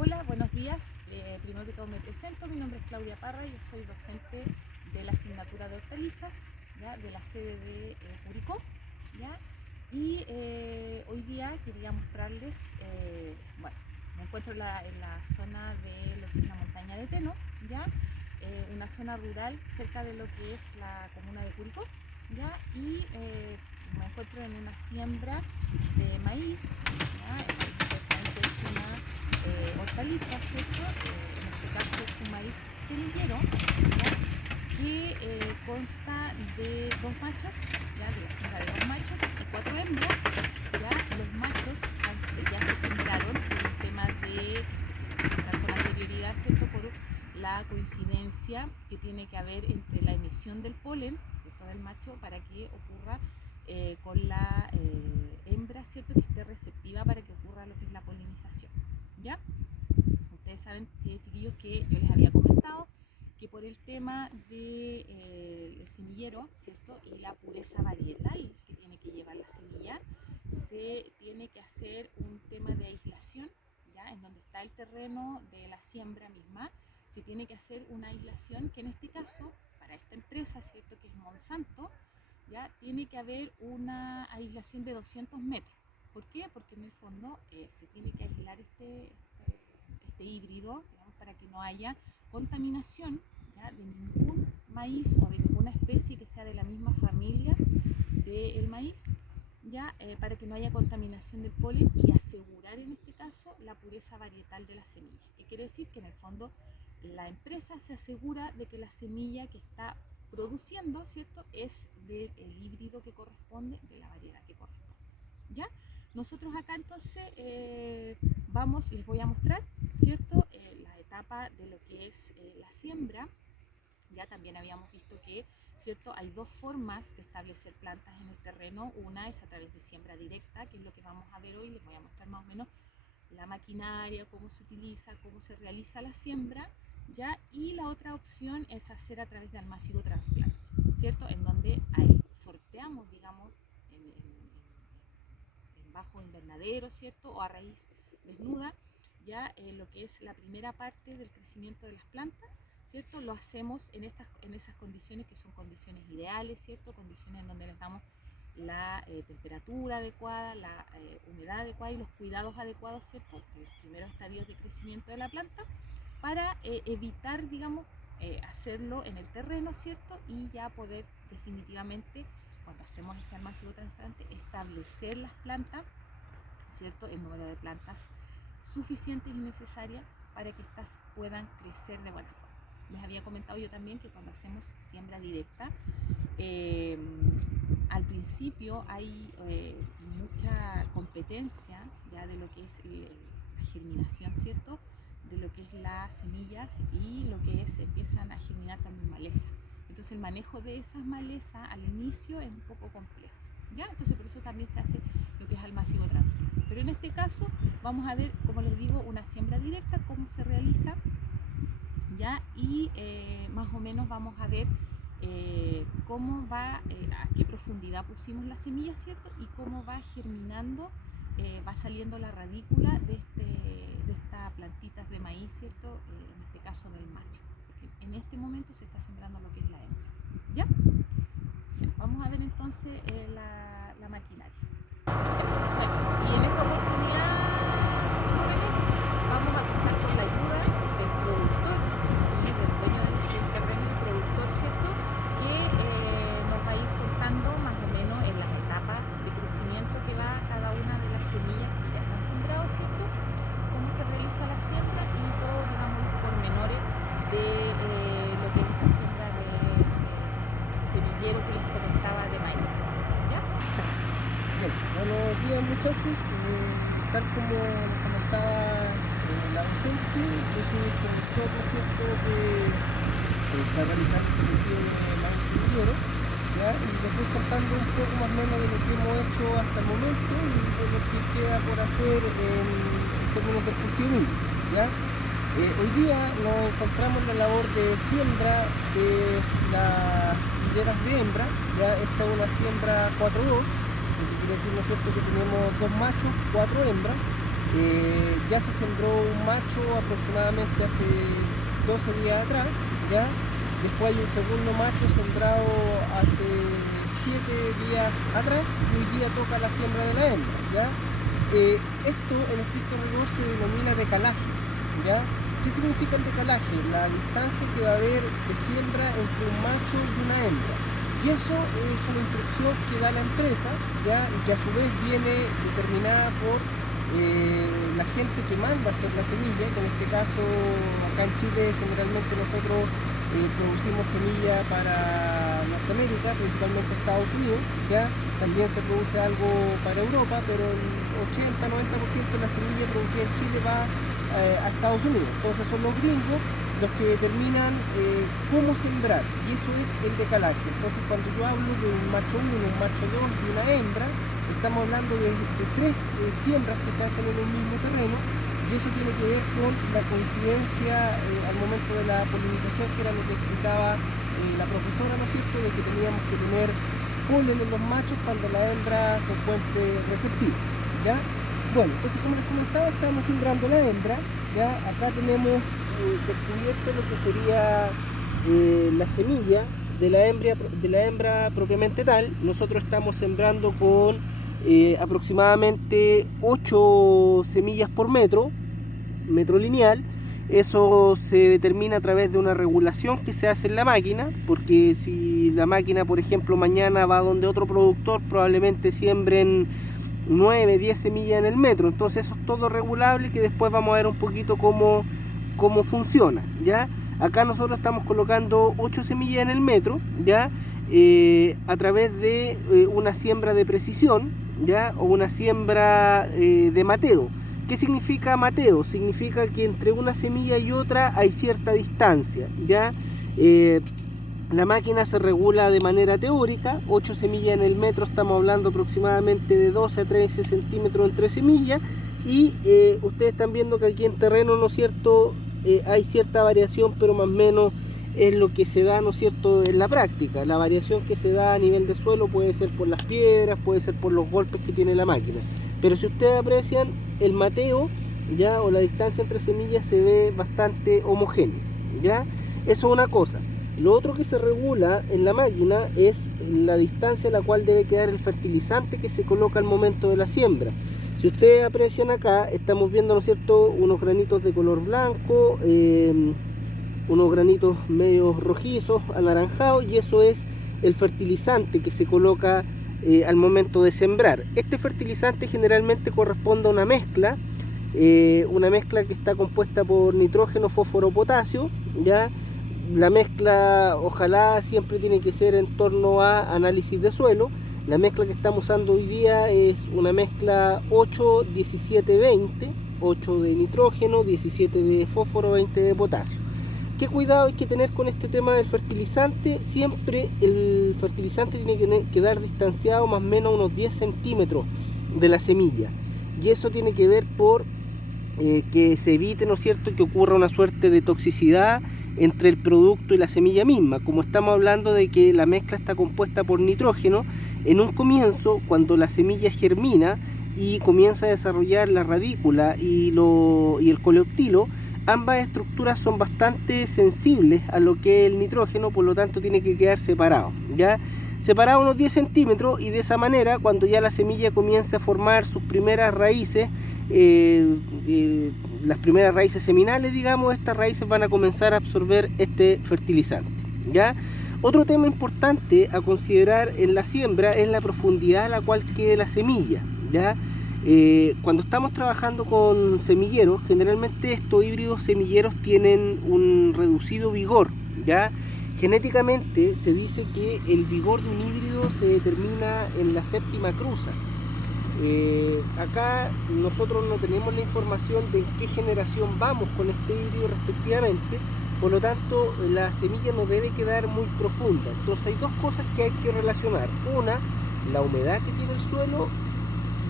Hola, buenos días. Primero que todo me presento, mi nombre es Claudia Parra, yo soy docente de la asignatura de hortalizas, ¿ya? De la sede de Curicó, ¿ya? Y hoy día quería mostrarles, bueno, me encuentro en la zona de lo que es la montaña de Teno, ¿ya? Una zona rural cerca de lo que es la comuna de Curicó, ¿ya? Y me encuentro en una siembra de maíz, ¿ya? Es una hortaliza, ¿cierto? En este caso es un maíz semillero, ¿ya? Que consta de dos machos, ¿ya? De la siembra de dos machos y cuatro hembras, ¿ya? Los machos ya se sembraron por un tema de que se tiene que sembrar con anterioridad, ¿cierto? Por la coincidencia que tiene que haber entre la emisión del polen, ¿cierto? Del macho para que ocurra con la hembra, ¿cierto? Que esté receptiva para que ocurra lo que es la polinización, ¿ya? Ustedes saben, chiquillos, que yo les había comentado que por el tema del semillero, ¿cierto? Y la pureza varietal que tiene que llevar la semilla, se tiene que hacer un tema de aislación, ¿ya? En donde está el terreno de la siembra misma, se tiene que hacer una aislación que en este caso, para esta empresa, ¿cierto? Que es Monsanto, ¿ya? Tiene que haber una aislación de 200 metros. ¿Por qué? Porque en el fondo se tiene que aislar este híbrido, digamos, para que no haya contaminación, ¿ya? De ningún maíz o de ninguna especie que sea de la misma familia del maíz, ¿ya? Para que no haya contaminación del polen y asegurar en este caso la pureza varietal de la semilla. ¿Qué quiere decir? Que en el fondo la empresa se asegura de que la semilla que está produciendo, ¿cierto? Es del híbrido que corresponde, de la variedad que corresponde, ¿ya? Nosotros acá entonces les voy a mostrar, ¿cierto? La etapa de lo que es la siembra. Ya también habíamos visto que, ¿cierto? Hay dos formas de establecer plantas en el terreno. Una es a través de siembra directa, que es lo que vamos a ver hoy. Les voy a mostrar más o menos la maquinaria, cómo se utiliza, cómo se realiza la siembra, ¿ya? Y la otra opción es hacer a través de almácigo trasplante, ¿cierto? En donde sorteamos, digamos, en bajo invernadero, ¿cierto? O a raíz desnuda, ya lo que es la primera parte del crecimiento de las plantas, ¿cierto? Lo hacemos en esas condiciones que son condiciones ideales, ¿cierto? Condiciones en donde les damos la temperatura adecuada, la humedad adecuada y los cuidados adecuados, ¿cierto? De los primeros estadios de crecimiento de la planta para evitar, digamos, hacerlo en el terreno, ¿cierto? Y ya poder definitivamente, cuando hacemos este almácigo transparente, establecer las plantas, ¿cierto? El número de plantas suficientes y necesarias para que éstas puedan crecer de buena forma. Les había comentado yo también que cuando hacemos siembra directa, al principio hay mucha competencia ya de lo que es la germinación, ¿cierto? De lo que es las semillas y lo que es, empiezan a germinar también maleza. Entonces el manejo de esas malezas al inicio es un poco complejo, ¿ya? Entonces por eso también se hace lo que es almácigo trasplante. Pero en este caso vamos a ver, como les digo, una siembra directa, cómo se realiza, ¿ya? Y más o menos vamos a ver cómo va, a qué profundidad pusimos la semilla, ¿cierto? Y cómo va germinando, va saliendo la radícula de estas plantitas de maíz, ¿cierto? En este caso del macho. Porque en este momento se está sembrando lo que es la hembra, ¿ya? Ya, vamos a ver entonces la maquinaria. Bueno, y en esta oportunidad, jóvenes, vamos a contar con la ayuda del productor y del dueño del terreno y productor, ¿cierto? Que nos va a ir contando más o menos en las etapas de crecimiento que va cada una de las semillas que ya se han sembrado, ¿cierto? Cómo se realiza la siembra y todo, digamos, los pormenores de lo que es esta siembra de semillero que les comentaba de maíz, ¿ya? Bien, buenos días muchachos, tal como les comentaba la docente, yo soy el productor, ¿no es cierto?, que está realizando este cultivo de maíz semillero, ¿ya? Y les estoy contando un poco más o menos de lo que hemos hecho hasta el momento y de lo que queda por hacer en términos del cultivo mismo, ¿ya? Hoy día nos encontramos en la labor de siembra de las hileras de hembra, ya esta es una siembra 4-2, lo que quiere decir, ¿no es cierto?, que tenemos dos machos, cuatro hembras, Ya se sembró un macho aproximadamente hace 12 días atrás, ¿ya? Después hay un segundo macho sembrado hace 7 días atrás y hoy día toca la siembra de la hembra, ¿ya? Esto en estricto rigor se denomina decalaje, ¿ya? ¿Qué significa el decalaje? La distancia que va a haber de siembra entre un macho y una hembra. Y eso es una instrucción que da la empresa, ¿ya? Y que a su vez viene determinada por la gente que manda hacer la semilla, que en este caso acá en Chile generalmente nosotros producimos semilla para Norteamérica, principalmente Estados Unidos, ¿ya? También se produce algo para Europa, pero el 80-90% de la semilla producida en Chile va a Estados Unidos. Entonces son los gringos los que determinan cómo sembrar, y eso es el decalaje. Entonces cuando yo hablo de un macho 1, un macho 2 y una hembra, estamos hablando de 3 siembras que se hacen en un mismo terreno, y eso tiene que ver con la coincidencia al momento de la polinización, que era lo que explicaba la profesora, ¿no es cierto?, de que teníamos que tener polen en los machos cuando la hembra se encuentre receptiva, ¿ya? Bueno, entonces como les comentaba, estamos sembrando la hembra, ¿ya? Acá tenemos descubierto lo que sería la semilla de la hembra propiamente tal. Nosotros estamos sembrando con aproximadamente 8 semillas por metro lineal. Eso se determina a través de una regulación que se hace en la máquina, porque si la máquina, por ejemplo, mañana va donde otro productor, probablemente siembren 9, 10 semillas en el metro. Entonces eso es todo regulable, que después vamos a ver un poquito cómo funciona, ¿ya? Acá nosotros estamos colocando 8 semillas en el metro, ¿ya? A través de una siembra de precisión, ¿ya? O una siembra de mateo. ¿Qué significa mateo? Significa que entre una semilla y otra hay cierta distancia, ¿ya? La máquina se regula de manera teórica. 8 semillas en el metro, estamos hablando aproximadamente de 12 a 13 centímetros entre semillas. Y ustedes están viendo que aquí en terreno, ¿no es cierto?, hay cierta variación, pero más o menos es lo que se da, ¿no es cierto?, en la práctica. La variación que se da a nivel de suelo puede ser por las piedras, puede ser por los golpes que tiene la máquina. Pero si ustedes aprecian el mateo, ¿ya?, o la distancia entre semillas, se ve bastante homogéneo, ¿ya? Eso es una cosa. Lo otro que se regula en la máquina es la distancia a la cual debe quedar el fertilizante que se coloca al momento de la siembra. Si ustedes aprecian acá, estamos viendo, ¿no es cierto?, unos granitos de color blanco, unos granitos medio rojizos, anaranjados, y eso es el fertilizante que se coloca al momento de sembrar. Este fertilizante generalmente corresponde a una mezcla que está compuesta por nitrógeno, fósforo, potasio, ¿ya? La mezcla ojalá siempre tiene que ser en torno a análisis de suelo. La mezcla que estamos usando hoy día es una mezcla 8-17-20, 8 de nitrógeno, 17 de fósforo, 20 de potasio. ¿Qué cuidado hay que tener con este tema del fertilizante? Siempre el fertilizante tiene que quedar distanciado más o menos unos 10 centímetros de la semilla. Y eso tiene que ver por que se evite, ¿no es cierto?, que ocurra una suerte de toxicidad entre el producto y la semilla misma. Como estamos hablando de que la mezcla está compuesta por nitrógeno, en un comienzo, cuando la semilla germina y comienza a desarrollar la radícula y el coleoptilo, ambas estructuras son bastante sensibles a lo que es el nitrógeno, por lo tanto tiene que quedar separado, ¿ya? Separado unos 10 centímetros, y de esa manera, cuando ya la semilla comience a formar sus primeras raíces, las primeras raíces seminales, digamos, estas raíces van a comenzar a absorber este fertilizante, ¿ya? Otro tema importante a considerar en la siembra es la profundidad a la cual quede la semilla, ¿ya? Cuando estamos trabajando con semilleros, generalmente estos híbridos semilleros tienen un reducido vigor, ¿ya? Genéticamente se dice que el vigor de un híbrido se determina en la séptima cruza. Acá nosotros no tenemos la información de en qué generación vamos con este híbrido respectivamente, por lo tanto la semilla no debe quedar muy profunda. Entonces hay dos cosas que hay que relacionar: una, la humedad que tiene el suelo;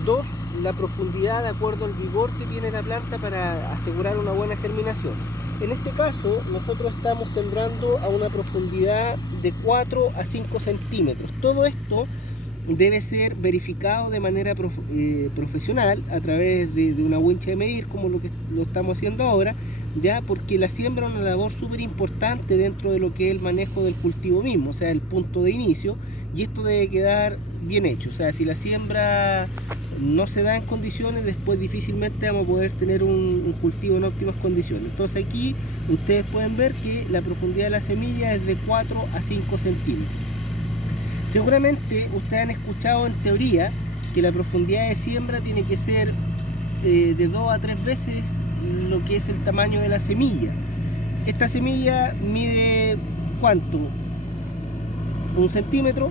dos, la profundidad de acuerdo al vigor que tiene la planta para asegurar una buena germinación. En este caso nosotros estamos sembrando a una profundidad de 4 a 5 centímetros. Todo esto debe ser verificado de manera profesional a través de una wincha de medir, como lo estamos haciendo ahora, ya, porque la siembra es una labor súper importante dentro de lo que es el manejo del cultivo mismo, o sea, el punto de inicio, y esto debe quedar bien hecho. O sea, si la siembra no se da en condiciones, después difícilmente vamos a poder tener un cultivo en óptimas condiciones. Entonces aquí ustedes pueden ver que la profundidad de la semilla es de 4 a 5 centímetros. Seguramente ustedes han escuchado en teoría que la profundidad de siembra tiene que ser de 2 a 3 veces lo que es el tamaño de la semilla. Esta semilla mide ¿cuánto? 1 centímetro.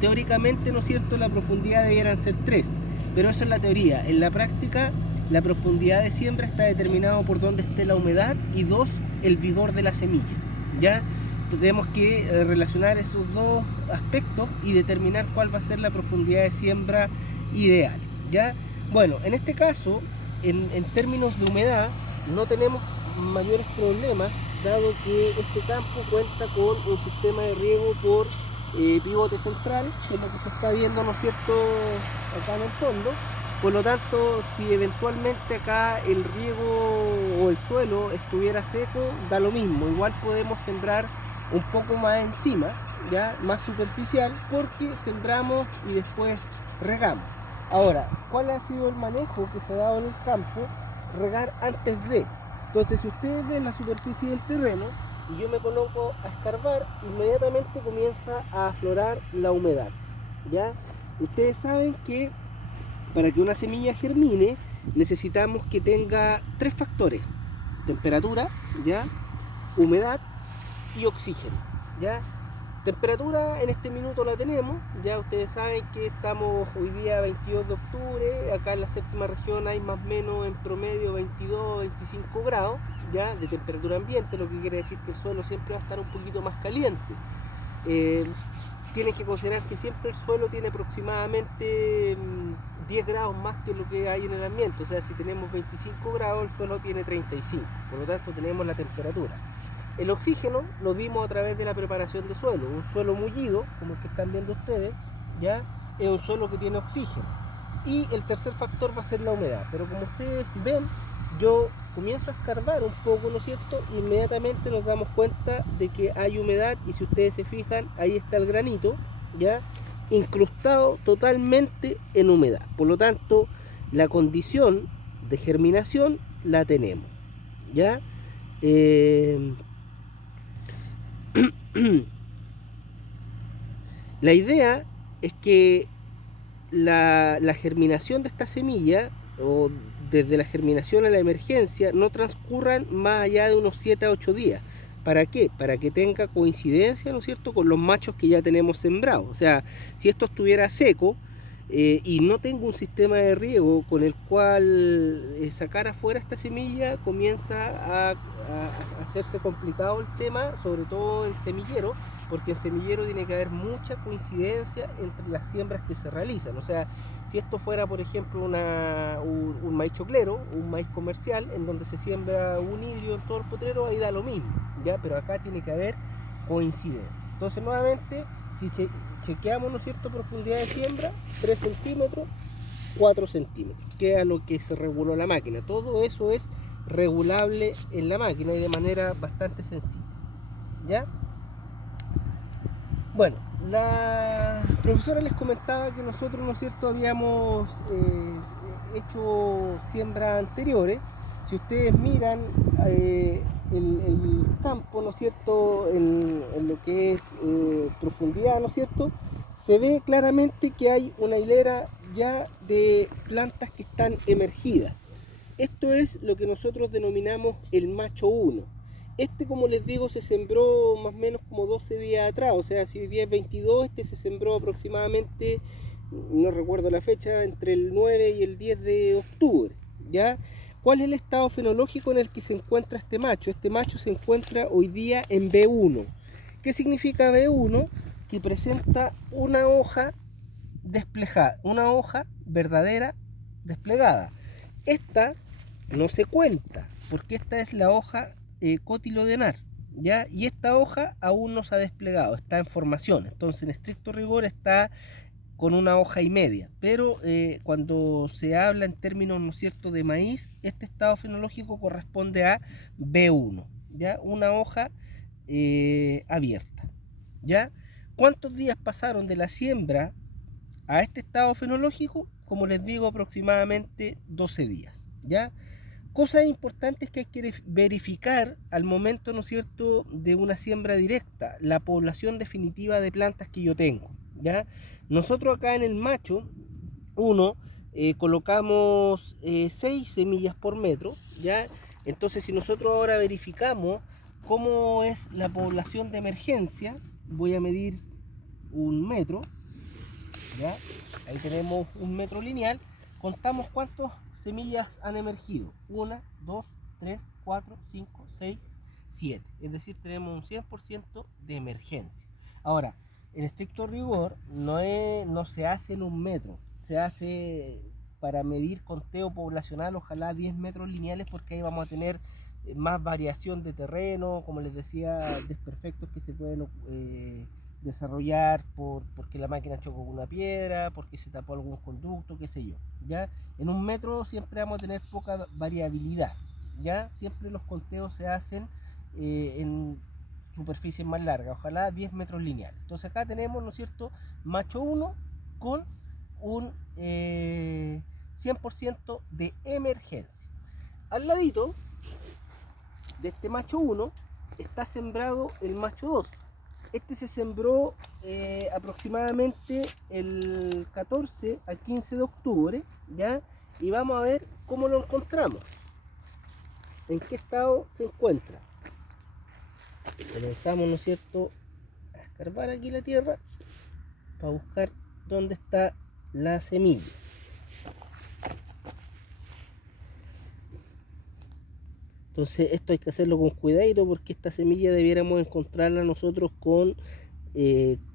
Teóricamente, ¿no es cierto?, la profundidad debieran ser 3, pero eso es la teoría. En la práctica, la profundidad de siembra está determinado por dónde esté la humedad y 2, el vigor de la semilla, ¿ya? Entonces, tenemos que relacionar esos dos aspectos y determinar cuál va a ser la profundidad de siembra ideal, ¿ya? Bueno, en este caso, en términos de humedad, no tenemos mayores problemas, dado que este campo cuenta con un sistema de riego por pivote central, que es lo que se está viendo, ¿no es cierto?, acá en el fondo. Por lo tanto, si eventualmente acá el riego o el suelo estuviera seco, da lo mismo, igual podemos sembrar un poco más encima, ya más superficial, porque sembramos y después regamos. Ahora, ¿cuál ha sido el manejo que se ha dado en el campo? Regar antes de. Entonces, si ustedes ven la superficie del terreno y yo me coloco a escarbar, inmediatamente comienza a aflorar la humedad, ¿ya? Ustedes saben que para que una semilla germine necesitamos que tenga 3 factores: temperatura, ¿ya?, humedad y oxígeno, ¿ya? Temperatura en este minuto la tenemos, ya ustedes saben que estamos hoy día 22 de octubre, acá en la séptima región hay más o menos en promedio 22, 25 grados, ya, de temperatura ambiente, lo que quiere decir que el suelo siempre va a estar un poquito más caliente. Tienen que considerar que siempre el suelo tiene aproximadamente 10 grados más que lo que hay en el ambiente, o sea, si tenemos 25 grados, el suelo tiene 35, por lo tanto tenemos la temperatura. El oxígeno lo dimos a través de la preparación de suelo. Un suelo mullido, como el que están viendo ustedes, ya es un suelo que tiene oxígeno. Y el tercer factor va a ser la humedad. Pero como ustedes ven, yo comienzo a escarbar un poco, ¿no es cierto? Inmediatamente nos damos cuenta de que hay humedad, y si ustedes se fijan, ahí está el granito, ya incrustado totalmente en humedad. Por lo tanto, la condición de germinación la tenemos, ¿ya? La idea es que la germinación de esta semilla, o desde la germinación a la emergencia, no transcurran más allá de unos 7 a 8 días. ¿Para qué? Para que tenga coincidencia, ¿no es cierto?, con los machos que ya tenemos sembrados. O sea, si esto estuviera seco y no tengo un sistema de riego con el cual sacar afuera esta semilla, comienza a hacerse complicado el tema, sobre todo en semillero, porque en semillero tiene que haber mucha coincidencia entre las siembras que se realizan. O sea, si esto fuera, por ejemplo, un maíz choclero, un maíz comercial, en donde se siembra un híbrido en todo el potrero, ahí da lo mismo, ¿ya? Pero acá tiene que haber coincidencia. Entonces, nuevamente, si chequeamos, ¿no es cierto?, profundidad de siembra, 3 centímetros, 4 centímetros, que es a lo que se reguló la máquina. Todo eso es regulable en la máquina y de manera bastante sencilla, ¿ya? Bueno, la profesora les comentaba que nosotros, ¿no es cierto?, habíamos hecho siembras anteriores. Si ustedes miran el campo, ¿no es cierto?, en lo que es profundidad, ¿no es cierto?, se ve claramente que hay una hilera ya de plantas que están emergidas. Esto es lo que nosotros denominamos el macho 1. Este, como les digo, se sembró más o menos como 12 días atrás, o sea, si hoy día es 22, este se sembró aproximadamente, no recuerdo la fecha, entre el 9 y el 10 de octubre, ¿ya? ¿Cuál es el estado fenológico en el que se encuentra este macho? Este macho se encuentra hoy día en B1. ¿Qué significa B1? Que presenta una hoja desplegada, una hoja verdadera desplegada. Esta no se cuenta, porque esta es la hoja cotilodenar, ¿ya? Y esta hoja aún no se ha desplegado, está en formación. Entonces, en estricto rigor, está con una hoja y media, pero cuando se habla en términos, ¿no es cierto?, de maíz, este estado fenológico corresponde a B1, ¿ya? Una hoja abierta, ¿ya? ¿Cuántos días pasaron de la siembra a este estado fenológico? Como les digo, aproximadamente 12 días, ¿ya? Cosas importantes que hay que verificar al momento, ¿no es cierto?, de una siembra directa, la población definitiva de plantas que yo tengo, ¿ya? Nosotros acá en el macho 1 colocamos 6 semillas por metro, ¿ya? Entonces, si nosotros ahora verificamos cómo es la población de emergencia, voy a medir 1 metro, ¿ya? Ahí tenemos 1 metro lineal. Contamos cuántas semillas han emergido. 1, 2, 3, 4, 5, 6, 7. Es decir, tenemos un 100% de emergencia. Ahora, en estricto rigor, no se hace en 1 metro. Se hace para medir conteo poblacional, ojalá 10 metros lineales, porque ahí vamos a tener más variación de terreno, como les decía, desperfectos que se pueden desarrollar porque la máquina chocó con una piedra, porque se tapó algún conducto, qué sé yo, ¿ya? En 1 metro siempre vamos a tener poca variabilidad, ¿ya? Siempre los conteos se hacen en superficies más largas, ojalá 10 metros lineales. Entonces acá tenemos, ¿no es cierto?, macho 1 con un 100% de emergencia. Al ladito de este macho 1 está sembrado el macho 2. Este se sembró aproximadamente el 14 al 15 de octubre, ¿ya? Y vamos a ver cómo lo encontramos, en qué estado se encuentra. Comenzamos, ¿no es cierto?, a escarbar aquí la tierra para buscar dónde está la semilla. Entonces esto hay que hacerlo con cuidado, porque esta semilla debiéramos encontrarla nosotros con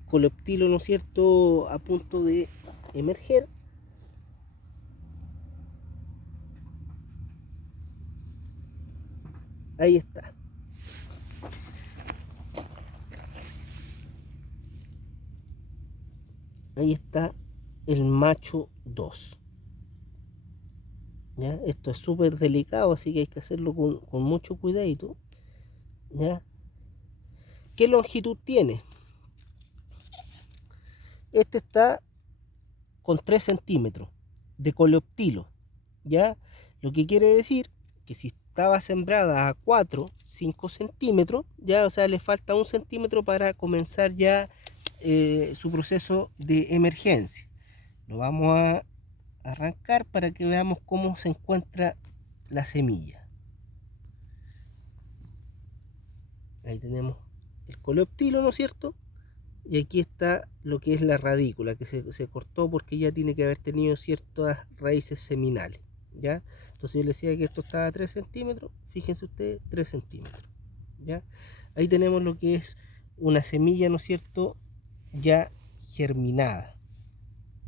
coleoptilo, ¿no es cierto?, a punto de emerger. Ahí está. Ahí está el macho 2. ¿Ya? Esto es súper delicado, así que hay que hacerlo con mucho cuidadito, ¿ya? ¿Qué longitud tiene? Este está con 3 centímetros de coleoptilo, ¿ya? Lo que quiere decir que si estaba sembrada a 4, 5 centímetros, ya, o sea, le falta 1 centímetro para comenzar ya su proceso de emergencia. Lo vamos a arrancar para que veamos cómo se encuentra la semilla. Ahí tenemos el coleoptilo, ¿no es cierto? Y aquí está lo que es la radícula, que se cortó porque ya tiene que haber tenido ciertas raíces seminales, ¿ya? Entonces yo les decía que esto estaba a 3 centímetros, fíjense ustedes, 3 centímetros, ¿ya? Ahí tenemos lo que es una semilla, ¿no es cierto?, ya germinada.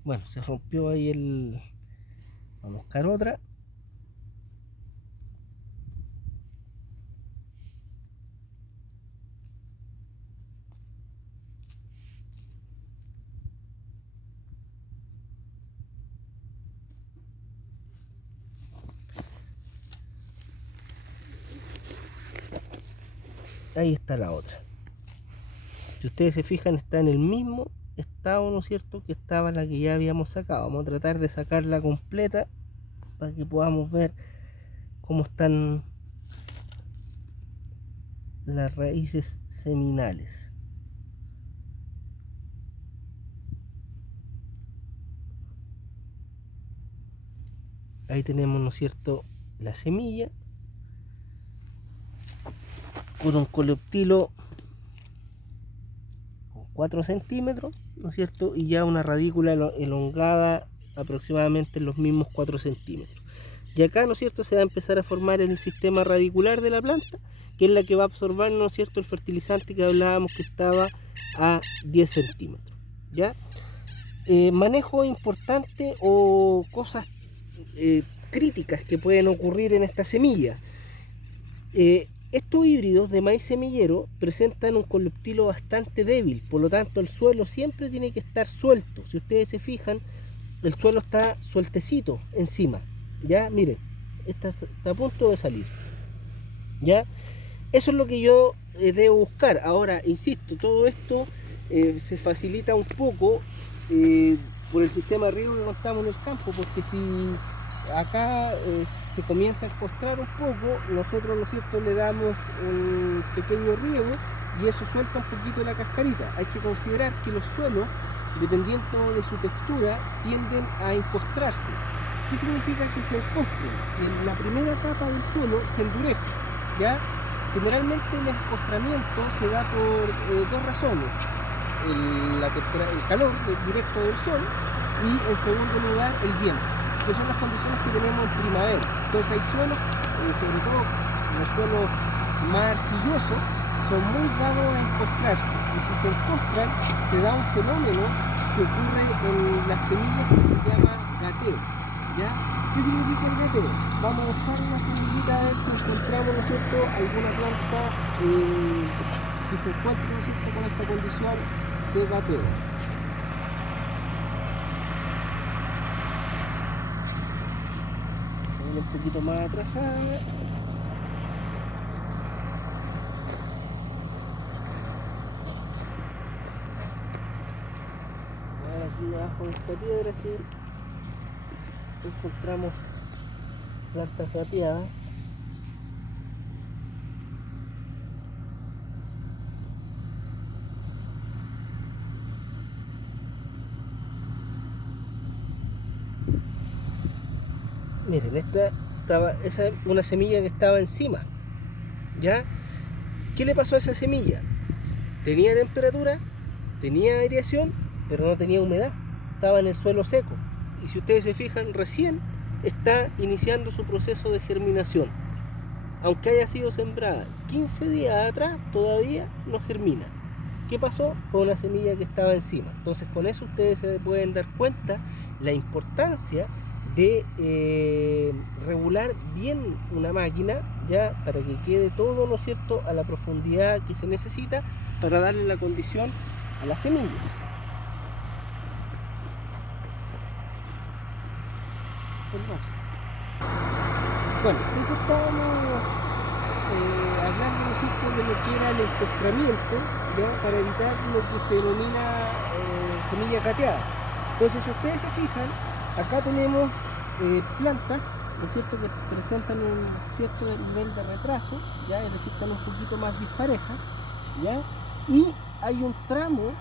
Bueno, se rompió ahí el... Vamos a buscar otra. Ahí está la otra. Si ustedes se fijan, está en el mismo estado, ¿no es cierto?, que estaba la que ya habíamos sacado. Vamos a tratar de sacarla completa para que podamos ver cómo están las raíces seminales. Ahí tenemos, ¿no es cierto?, la semilla con un coleoptilo con 4 centímetros, ¿no es cierto?, y ya una radícula elongada aproximadamente en los mismos 4 centímetros. Y acá, ¿no es cierto?, se va a empezar a formar el sistema radicular de la planta, que es la que va a absorber, ¿no es cierto?, el fertilizante que hablábamos que estaba a 10 centímetros, ¿ya? Manejo importante o cosas críticas que pueden ocurrir en esta semilla. Estos híbridos de maíz semillero presentan un conductilo bastante débil, por lo tanto el suelo siempre tiene que estar suelto. Si ustedes se fijan, el suelo está sueltecito encima, ya miren, está a punto de salir, ya. Eso es lo que yo debo buscar. Ahora, insisto, todo esto se facilita un poco por el sistema de riego que contamos en el campo, porque si acá se comienza a encostrar un poco, nosotros, ¿no es cierto?, le damos un pequeño riego y eso suelta un poquito la cascarita. Hay que considerar que los suelos, dependiendo de su textura, tienden a encostrarse. ¿Qué significa que se encostren? Que la primera capa del suelo se endurece, ¿ya? Generalmente el encostramiento se da por dos razones: el calor directo del sol y, en segundo lugar, el viento, que son las condiciones que tenemos en primavera. Entonces hay suelos, sobre todo los suelos más arcillosos, son muy dados a encostrarse, y si se encostran se da un fenómeno que ocurre en las semillas que se llama gateo, ¿ya? ¿Qué significa el gateo? Vamos a buscar una semillita a ver si encontramos, ¿no es cierto?, alguna planta que se encuentre, ¿no es cierto?, con esta condición de gateo. Se viene un poquito más atrasada. Ahora aquí abajo de esta piedra, sí, encontramos plantas gateadas. Miren, esa es una semilla que estaba encima, ¿ya? ¿Qué le pasó a esa semilla? Tenía temperatura, tenía aireación, pero no tenía humedad, estaba en el suelo seco. Y si ustedes se fijan, recién está iniciando su proceso de germinación. Aunque haya sido sembrada 15 días atrás, todavía no germina. ¿Qué pasó? Fue una semilla que estaba encima. Entonces, con eso ustedes se pueden dar cuenta la importancia de regular bien una máquina, ya, para que quede todo, ¿no es cierto?, a la profundidad que se necesita para darle la condición a la semilla. Bueno, entonces estábamos hablando, ¿no es cierto?, de lo que era el encostramiento, ¿ya?, para evitar lo que se denomina semilla gateada. Entonces, si ustedes se fijan, acá tenemos plantas, ¿no es cierto?, que presentan un cierto nivel de retraso, ya, es decir, están un poquito más disparejas, ya, y hay un tramo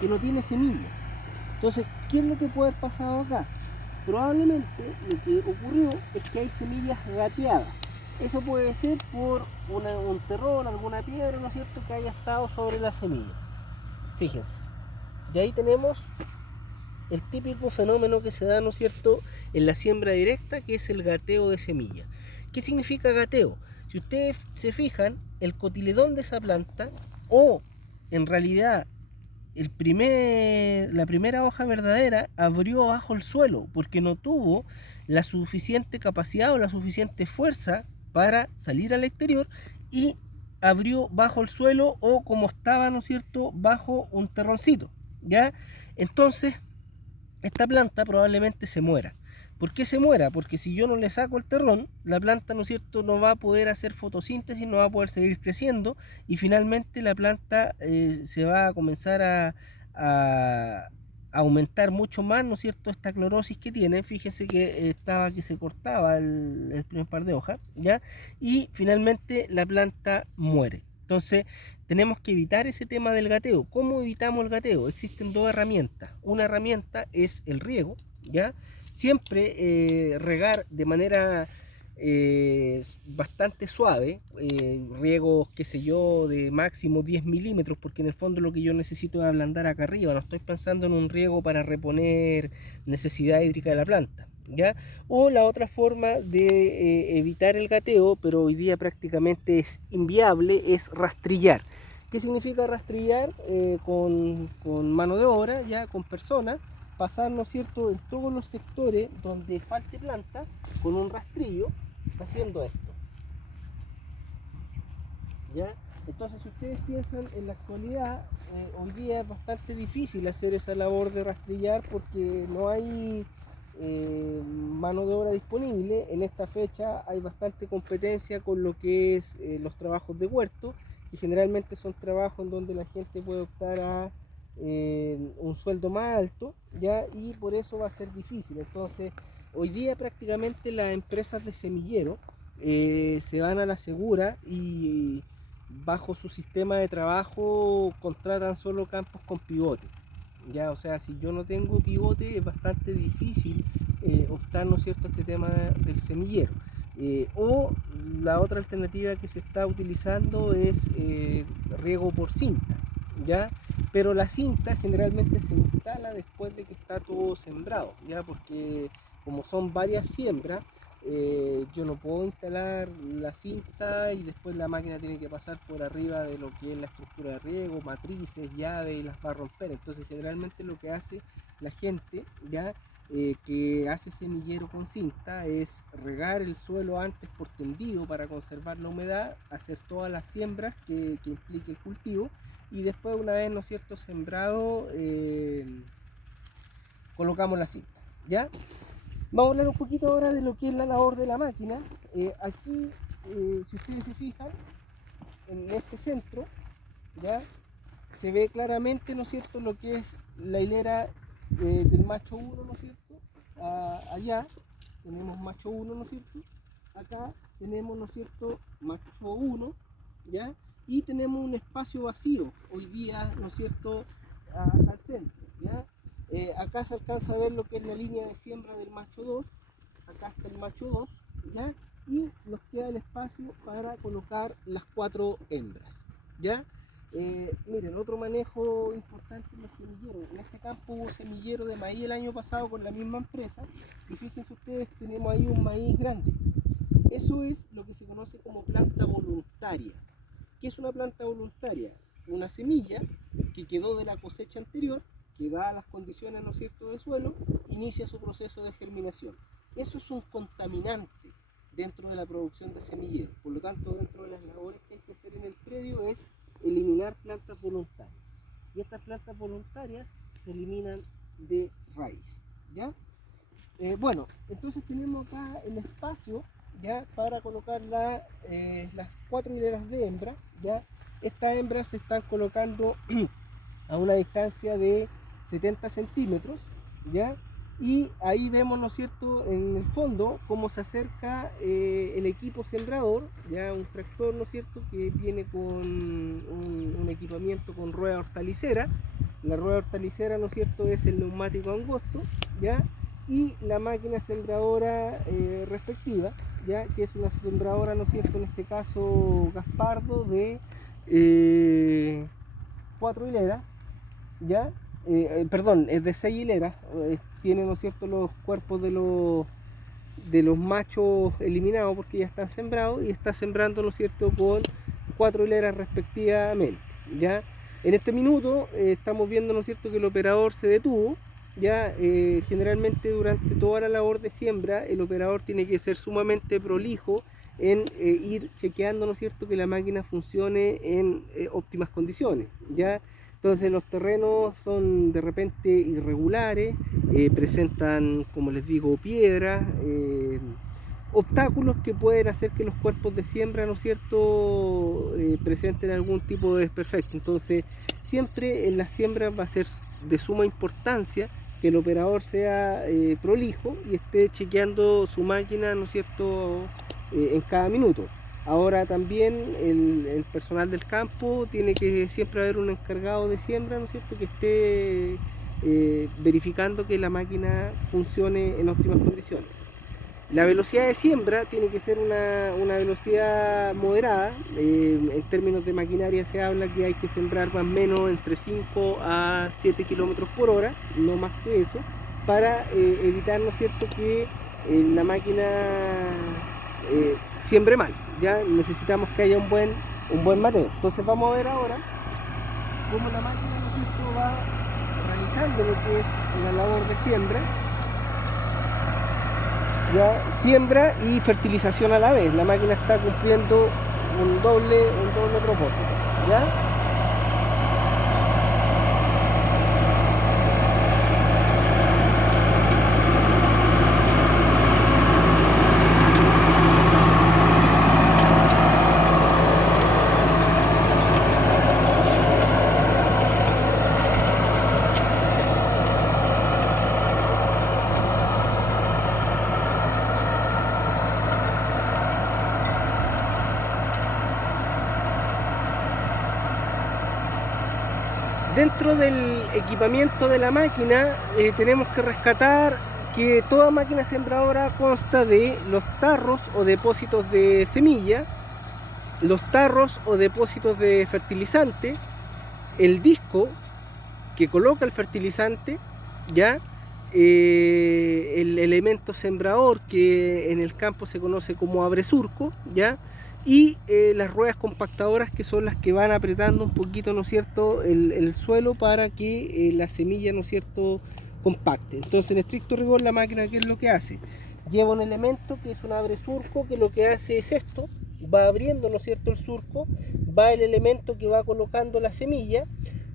que no tiene semilla. Entonces, ¿qué es lo que puede haber pasado acá? Probablemente lo que ocurrió es que hay semillas gateadas. Eso puede ser por un terrón, alguna piedra, ¿no es cierto?, que haya estado sobre la semilla. Fíjense, y ahí tenemos el típico fenómeno que se da, ¿no es cierto?, en la siembra directa, que es el gateo de semilla. ¿Qué significa gateo? Si ustedes se fijan, el cotiledón de esa planta, o en realidad la primera hoja verdadera, abrió bajo el suelo porque no tuvo la suficiente capacidad o la suficiente fuerza para salir al exterior, y abrió bajo el suelo, o como estaba, ¿no es cierto?, bajo un terroncito, ¿ya? Entonces esta planta probablemente se muera. ¿Por qué se muera? Porque si yo no le saco el terrón, la planta, ¿no es cierto?, no va a poder hacer fotosíntesis, no va a poder seguir creciendo, y finalmente la planta se va a comenzar a aumentar mucho más, ¿no es cierto?, esta clorosis que tiene. Fíjese que estaba que se cortaba el primer par de hojas, ¿ya? Y finalmente la planta muere. Entonces tenemos que evitar ese tema del gateo. ¿Cómo evitamos el gateo? Existen dos herramientas. Una herramienta es el riego, ¿ya? Siempre regar de manera bastante suave, riegos, qué sé yo, de máximo 10 milímetros, porque en el fondo lo que yo necesito es ablandar acá arriba. No estoy pensando en un riego para reponer necesidad hídrica de la planta, ¿ya? O la otra forma de evitar el gateo, pero hoy día prácticamente es inviable, es rastrillar. ¿Qué significa rastrillar? Con mano de obra, ya, con personas, pasar, ¿no es cierto?, en todos los sectores donde falte planta, con un rastrillo, haciendo esto. ¿ya? Entonces, si ustedes piensan en la actualidad, hoy día es bastante difícil hacer esa labor de rastrillar porque no hay mano de obra disponible. En esta fecha hay bastante competencia con lo que es los trabajos de huerto, y generalmente son trabajos en donde la gente puede optar a un sueldo más alto, ¿ya? Y por eso va a ser difícil. Entonces, hoy día prácticamente las empresas de semillero se van a la segura y bajo su sistema de trabajo contratan solo campos con pivote. Ya, o sea, si yo no tengo pivote es bastante difícil optar, ¿no es cierto?, a este tema del semillero. O la otra alternativa que se está utilizando es riego por cinta, ¿ya? Pero la cinta generalmente se instala después de que está todo sembrado, ¿ya? Porque como son varias siembras, yo no puedo instalar la cinta y después la máquina tiene que pasar por arriba de lo que es la estructura de riego, matrices, llaves, y las va a romper. Entonces generalmente lo que hace la gente, ¿ya?, que hace semillero con cinta es regar el suelo antes por tendido para conservar la humedad, hacer todas las siembras que implique el cultivo, y después, una vez, ¿no es cierto?, sembrado, colocamos la cinta, ¿ya? Vamos a hablar un poquito ahora de lo que es la labor de la máquina. Aquí, si ustedes se fijan, en este centro, ¿ya?, se ve claramente, ¿no es cierto?, lo que es la hilera del macho 1, ¿no es cierto? Allá tenemos macho 1, ¿no es cierto? Acá tenemos, ¿no es cierto?, macho 1, ¿ya? Y tenemos un espacio vacío hoy día, ¿no es cierto?, al centro, ¿ya? Acá se alcanza a ver lo que es la línea de siembra del macho 2, acá está el macho 2, ¿ya? Y nos queda el espacio para colocar las 4 hembras, ¿ya? Miren, otro manejo importante en los semilleros. En este campo hubo semillero de maíz el año pasado con la misma empresa, y fíjense ustedes, tenemos ahí un maíz grande. Eso es lo que se conoce como planta voluntaria. ¿Qué es una planta voluntaria? Una semilla que quedó de la cosecha anterior, que da las condiciones, ¿no es cierto?, de suelo, inicia su proceso de germinación. Eso es un contaminante dentro de la producción de semilleros. Por lo tanto, dentro de las labores que hay que hacer en el predio es eliminar plantas voluntarias. Y estas plantas voluntarias se eliminan de raíz, ¿ya? Bueno, entonces tenemos acá el espacio, ¿ya?, para colocar las 4 hileras de hembra, ¿ya? Estas hembras se están colocando a una distancia de 70 centímetros, ¿ya? Y ahí vemos, ¿no es cierto?, en el fondo cómo se acerca el equipo sembrador, ya un tractor, ¿no es cierto?, que viene con un equipamiento con rueda hortalicera. La rueda hortalicera, ¿no es cierto?, es el neumático angosto, ¿ya? Y la máquina sembradora respectiva, ¿ya?, que es una sembradora, ¿no es cierto?, en este caso Gaspardo, de 4 hileras, ¿ya? Perdón, es de 6 hileras, tiene, ¿no es cierto?, los cuerpos de los machos eliminados porque ya están sembrados, y está sembrando, ¿no es cierto?, con 4 hileras respectivamente, ¿ya? En este minuto estamos viendo, ¿no es cierto?, que el operador se detuvo, ¿ya? Generalmente durante toda la labor de siembra el operador tiene que ser sumamente prolijo en ir chequeando, ¿no es cierto?, que la máquina funcione en óptimas condiciones, ¿ya? Entonces los terrenos son de repente irregulares, presentan, como les digo, piedras, obstáculos que pueden hacer que los cuerpos de siembra, ¿no es cierto?, presenten algún tipo de desperfecto. Entonces siempre en las siembras va a ser de suma importancia que el operador sea prolijo y esté chequeando su máquina, ¿no es cierto?, en cada minuto. Ahora también el personal del campo tiene que siempre haber un encargado de siembra, ¿no es cierto?, que esté verificando que la máquina funcione en óptimas condiciones. La velocidad de siembra tiene que ser una velocidad moderada. En términos de maquinaria se habla que hay que sembrar más o menos entre 5 a 7 kilómetros por hora, no más que eso, para evitar, ¿no es cierto?, que la máquina siembre mal. Ya necesitamos que haya un buen mateo. Entonces vamos a ver ahora cómo la máquina, ¿no es cierto?, va realizando lo que es la labor de siembra. Ya, siembra y fertilización a la vez. La máquina está cumpliendo un doble propósito, ¿ya? Dentro del equipamiento de la máquina tenemos que rescatar que toda máquina sembradora consta de los tarros o depósitos de semilla, los tarros o depósitos de fertilizante, el disco que coloca el fertilizante, ¿ya? El elemento sembrador que en el campo se conoce como abre surco, ¿ya? Y las ruedas compactadoras, que son las que van apretando un poquito, ¿no es cierto?, el suelo para que la semilla, ¿no es cierto?, compacte. Entonces, en estricto rigor, la máquina, ¿qué es lo que hace? Lleva un elemento que es un abre surco, que lo que hace es esto: va abriendo, ¿no es cierto?, el surco, va el elemento que va colocando la semilla,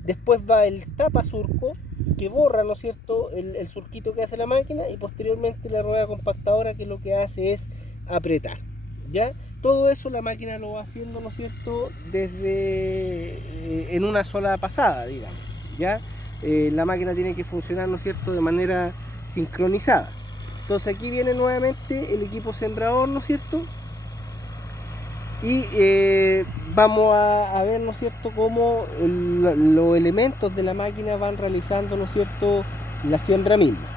después va el tapa surco, que borra, ¿no es cierto?, el surquito que hace la máquina, y posteriormente la rueda compactadora, que lo que hace es apretar, ¿ya? Todo eso la máquina lo va haciendo, ¿no es cierto?, desde en una sola pasada, digamos, ¿ya? La máquina tiene que funcionar, ¿no es cierto?, de manera sincronizada. Entonces aquí viene nuevamente el equipo sembrador, ¿no es cierto? Y vamos a ver, ¿no es cierto?, cómo los elementos de la máquina van realizando, ¿no es cierto?, la siembra misma.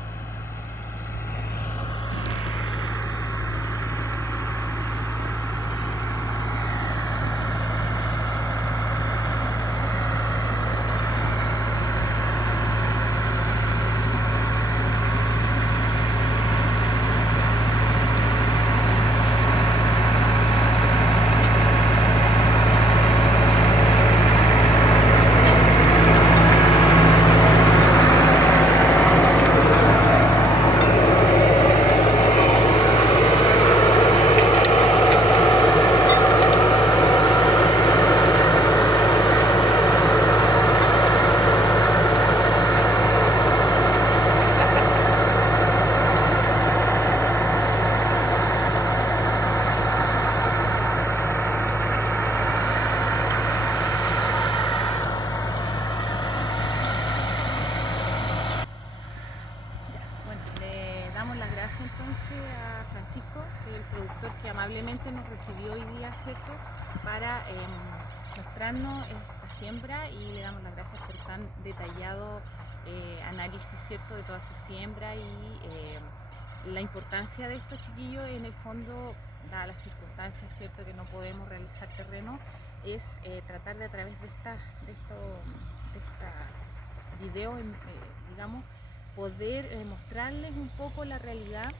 Damos las gracias entonces a Francisco, que es el productor que amablemente nos recibió hoy día, ¿cierto?, para mostrarnos esta siembra, y le damos las gracias por tan detallado análisis, ¿cierto?, de toda su siembra, y la importancia de estos chiquillos, en el fondo, dadas las circunstancias, ¿cierto?, que no podemos realizar terreno, es tratar de, a través de esta video, digamos, poder mostrarles un poco la realidad